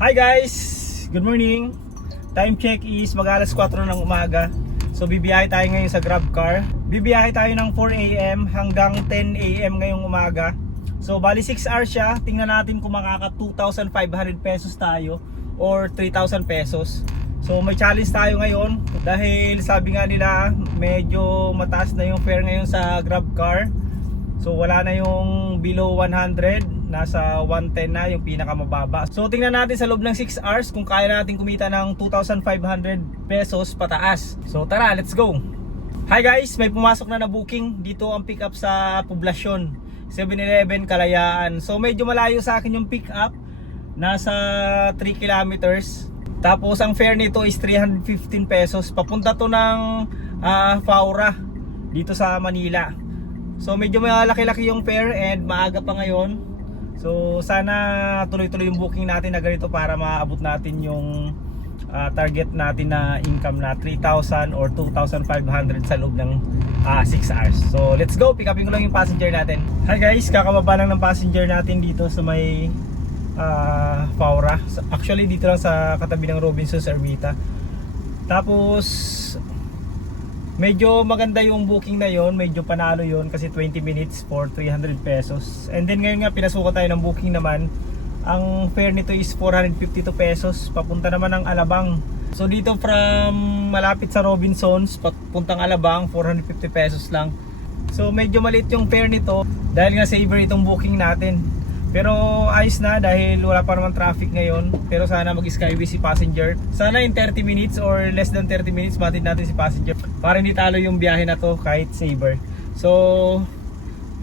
Hi guys! Good morning! Time check is mag-alas 4 ng umaga. So bibiyahe tayo ngayon sa GrabCar. Bibiyahe tayo ng 4 AM hanggang 10 AM ngayong umaga. So bali 6 hours siya. Tingnan natin kung makaka 2,500 pesos tayo or 3,000 pesos. So may challenge tayo ngayon dahil sabi nga nila medyo mataas na yung fare ngayon sa GrabCar. So wala na yung below 100, nasa 110 na yung pinakamababa. So tingnan natin sa loob ng 6 hours kung kaya natin kumita ng 2,500 pesos pataas. So tara, let's go! Hi guys, may pumasok na booking. Dito ang pick up sa Poblacion 7-Eleven, Kalayaan. So medyo malayo sa akin yung pick up, nasa 3 kilometers. Tapos ang fare nito is 315 pesos. Papunta to ng Faura dito sa Manila. So medyo malaki-laki yung fare and maaga pa ngayon. So sana tuloy-tuloy yung booking natin na ganito para maabot natin yung target natin na income na 3,000 or 2,500 sa loob ng 6 hours. So let's go, pick upin ko lang yung passenger natin. Hi guys, kakababa lang ng passenger natin dito sa may Faura. Actually dito lang sa katabi ng Robinsons Ermita. Tapos medyo maganda yung booking na yon, medyo panalo yon kasi 20 minutes for 300 pesos. And then ngayon nga pinasukan tayo ng booking naman. Ang fare nito is 452 pesos, papunta naman ng Alabang. So dito from malapit sa Robinsons papuntang Alabang, 450 pesos lang. So medyo maliit yung fare nito dahil nga saver itong booking natin. Pero ayos na dahil wala pa naman traffic ngayon. Pero sana mag-skyway si passenger. Sana in 30 minutes or less than 30 minutes matid natin si passenger para hindi talo yung biyahe na to kahit saver. So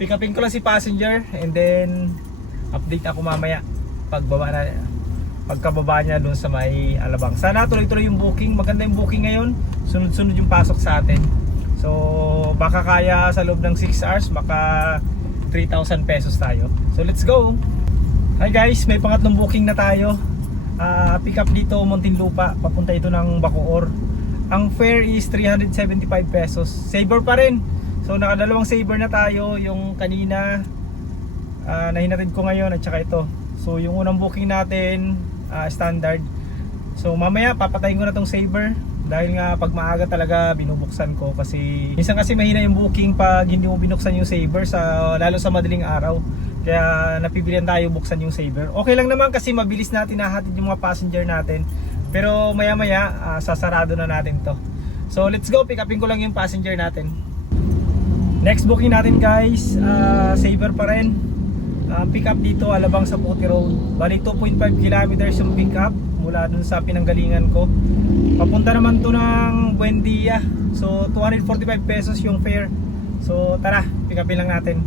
pick upin ko lang si passenger and then update ako mamaya pagkababa niya doon sa may Alabang. Sana tuloy-tuloy yung booking. Maganda yung booking ngayon. Sunod-sunod yung pasok sa atin. So baka kaya sa loob ng 6 hours maka 3,000 pesos tayo. So let's go. Hi guys, may pangatlong booking na tayo. Pick up dito Muntinlupa, papunta ito ng Bacoor. Ang fare is 375 pesos. Saver pa rin. So nakadalawang saver na tayo. Yung kanina na hinatid ko ngayon at saka ito. So yung unang booking natin standard. So mamaya papatayin ko na tong saver. Dahil nga pag maaga talaga binubuksan ko kasi minsan kasi mahina yung booking pag hindi mo binuksan yung saver lalo sa madaling araw. Kaya napibilian tayo buksan yung saver. Okay lang naman kasi mabilis natin nahatid yung mga passenger natin. Pero maya maya sasarado na natin to. So let's go, pick upin ko lang yung passenger natin. Next booking natin guys, saver pa rin. Pick up dito Alabang sa Puti Road. Bali 2.5 kilometers yung pick up mula dun sa pinanggalingan ko. Papunta naman to ng Buendia. So 245 pesos yung fare. So tara, pick upin lang natin.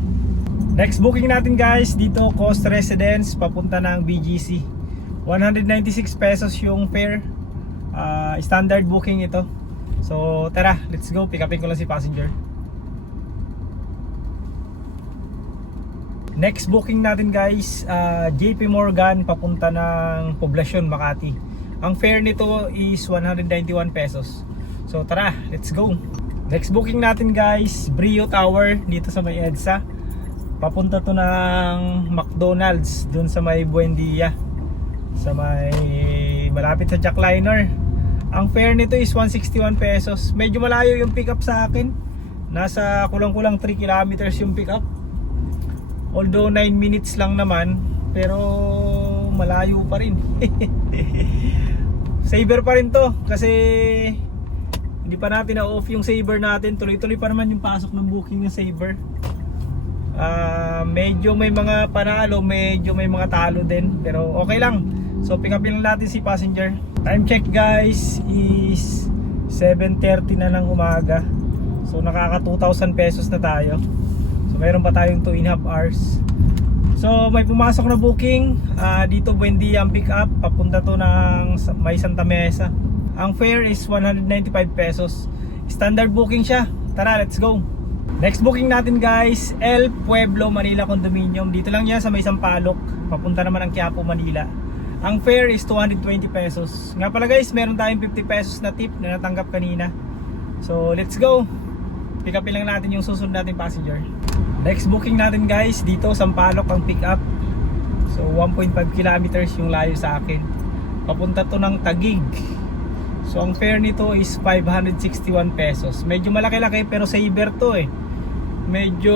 Next booking natin guys, dito Coast Residence papunta ng BGC. 196 pesos yung fare. Standard booking ito. So tara, let's go, pick upin ko lang si passenger. Next booking natin guys, JP Morgan papunta ng Poblacion, Makati. Ang fare nito is 191 pesos. So tara, let's go. Next booking natin guys, Brio Tower dito sa may EDSA. Papunta to ng McDonald's dun sa may Buendia. Sa may malapit sa Jackliner. Ang fare nito is 161 pesos. Medyo malayo yung pick up sa akin. Nasa kulang-kulang 3 kilometers yung pick up. Although 9 minutes lang naman, pero malayo pa rin. Saver pa rin to kasi hindi pa natin na-off yung saver natin. Tuloy-tuloy pa naman yung pasok ng booking ng saver. Medyo may mga panalo, medyo may mga talo din, pero okay lang. So pick upin lang natin si passenger. Time check guys is 7:30 na ng umaga. So nakaka 2,000 pesos na tayo. So mayroon pa tayong 2.5 hours. So may pumasok na booking dito Buendia ang pick up. Papunta to ng may Santa Mesa. Ang fare is 195 pesos. Standard booking siya. Tara, let's go. Next booking natin guys, El Pueblo, Manila Condominium. Dito lang yan sa may Sampaloc. Papunta naman ang Quiapo, Manila. Ang fare is 220 pesos. Nga pala guys, meron tayong 50 pesos na tip na natanggap kanina. So let's go. Pick upin lang natin yung susunod natin passenger. Next booking natin guys, dito Sampaloc ang pick up. So 1.5 kilometers yung layo sa akin. papunta to ng Taguig. So ang fare nito is 561 pesos. Medyo malaki-laki pero saver to eh. Medyo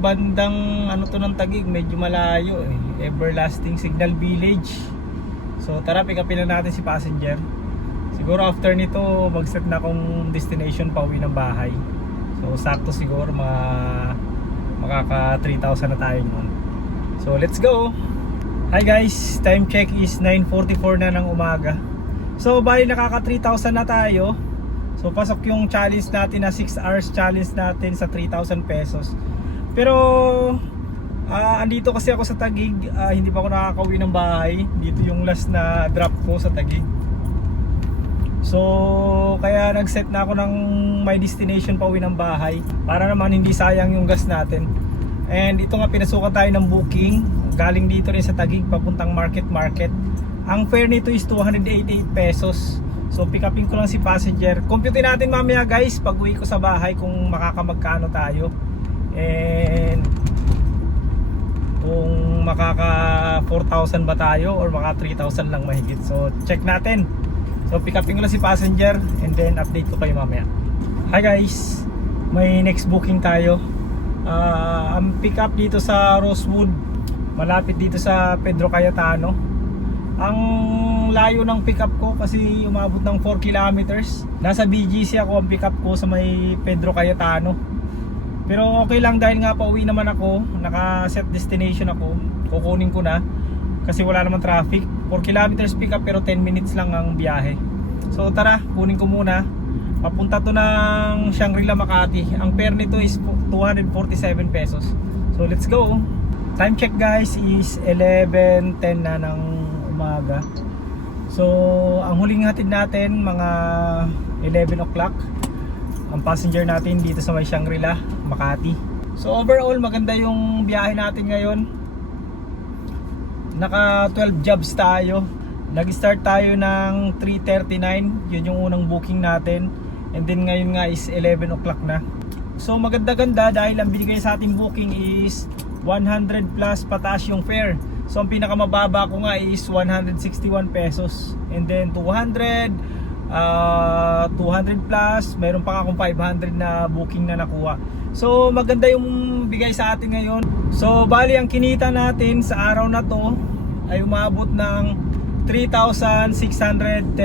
bandang ano to ng Taguig, medyo malayo eh. Everlasting Signal Village. So tara, pick upin na natin si passenger. Siguro after nito mag-set na akong destination pauwi ng bahay. So sakto siguro makaka 3,000 na tayo nun. So let's go. Hi guys, time check is 9:44 na ng umaga. So bali nakaka 3,000 na tayo. So pasok yung challenge natin na 6 hours challenge natin sa 3,000 pesos. Pero andito kasi ako sa Taguig, hindi pa ako nakakauwi ng bahay. Dito yung last na drop ko sa Taguig. So kaya nag-set na ako ng my destination pauwi ng bahay para naman hindi sayang yung gas natin. And ito nga, pinasukan tayo ng booking galing dito rin sa Taguig papuntang Market. Ang fare nito is 288 pesos. So pick upin ko lang si passenger. Compute natin mamaya guys pag uwi ko sa bahay kung makakamagkano tayo. And kung makaka 4,000 ba tayo or maka 3,000 lang mahigit. So check natin. So pick upin ko lang si passenger and then update ko kayo mamaya. Hi guys, may next booking tayo. Ang pick up dito sa Rosewood, malapit dito sa Pedro Cayetano. Ang layo ng pick up ko kasi umabot ng 4 kilometers. Nasa BGC ako, ang pick up ko sa may Pedro Cayetano. Pero okay lang dahil nga pauwi naman ako, naka-set destination ako. Kukunin ko na kasi wala naman traffic. 4 kilometers pick up pero 10 minutes lang ang biyahe. So tara, kunin ko muna. Papunta to ng Shangri-La Makati. Ang fare nito is 247 pesos. So let's go. Time check guys is 11:10 na ng umaga. So ang huling hatid natin mga 11 o'clock. Ang passenger natin dito sa may Shangri-La Makati. So overall maganda yung biyahe natin ngayon. Naka 12 jobs tayo. Nag-start tayo ng 3:39. Yun yung unang booking natin. And then ngayon nga is 11 o'clock na. So maganda-ganda dahil ang binigay sa ating booking is 100 plus pataas yung fare. So ang pinakamababa ko nga is 161 pesos. And then 200 plus, mayroon pa akong 500 na booking na nakuha. So maganda yung bigay sa atin ngayon. So bali ang kinita natin sa araw na to ay umabot ng 3,634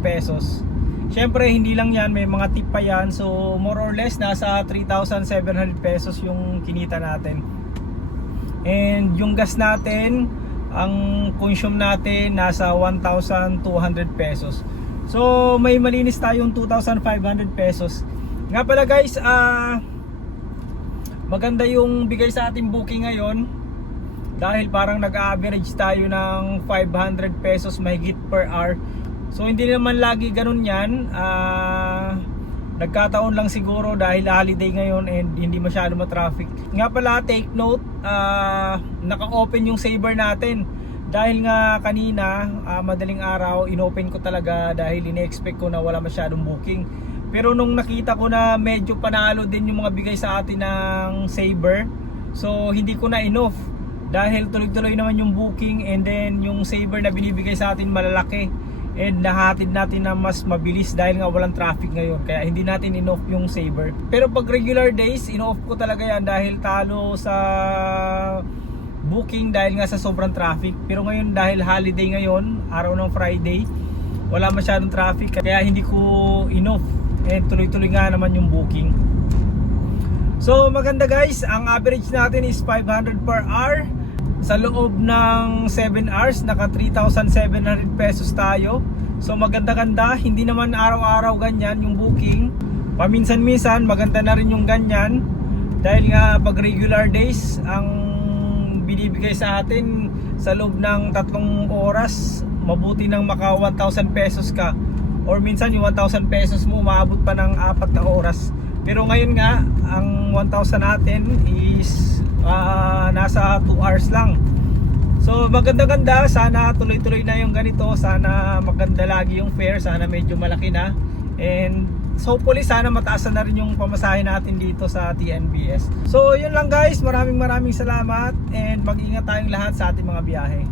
pesos. Syempre hindi lang yan, may mga tip pa yan. So more or less nasa 3,700 pesos yung kinita natin. And yung gas natin, ang consume natin nasa 1,200 pesos. So may malinis tayong 2,500 pesos. Nga pala guys, maganda yung bigay sa ating booking ngayon. Dahil parang nag-average tayo ng 500 pesos mahigit per hour. So hindi naman lagi ganun yan. Nagkataon lang siguro dahil holiday ngayon and hindi masyado ma-traffic. Nga pala, take note, naka-open yung saver natin. Dahil nga kanina, madaling araw, inopen ko talaga dahil ine-expect ko na wala masyadong booking. Pero nung nakita ko na medyo panalo din yung mga bigay sa atin ng saver, so hindi ko na enough. Dahil tuloy-tuloy naman yung booking and then yung saver na binibigay sa atin malalaki. And nahatid natin na mas mabilis dahil nga walang traffic ngayon. Kaya hindi natin in-off yung saver. Pero pag regular days, in-off ko talaga yan dahil talo sa booking dahil nga sa sobrang traffic. Pero ngayon dahil holiday ngayon, araw ng Friday, wala masyadong traffic. Kaya hindi ko in-off. And tuloy-tuloy nga naman yung booking. So maganda guys, ang average natin is 500 per hour. Sa loob ng 7 hours, naka 3,700 pesos tayo. So maganda-ganda, hindi naman araw-araw ganyan yung booking. Paminsan-minsan, maganda na rin yung ganyan. Dahil nga pag regular days, ang binibigay sa atin sa loob ng 3 oras, mabuti nang maka 1,000 pesos ka. Or minsan yung 1,000 pesos mo, umaabot pa ng 4 na oras. Pero ngayon nga, ang 1,000 natin is nasa 2 hours lang. So maganda-ganda, sana tuloy-tuloy na yung ganito. Sana maganda lagi yung fare, sana medyo malaki na. And so hopefully sana mataas na rin yung pamasahe natin dito sa TNBS. So yun lang guys, maraming salamat. And mag-ingat tayong lahat sa ating mga biyahe.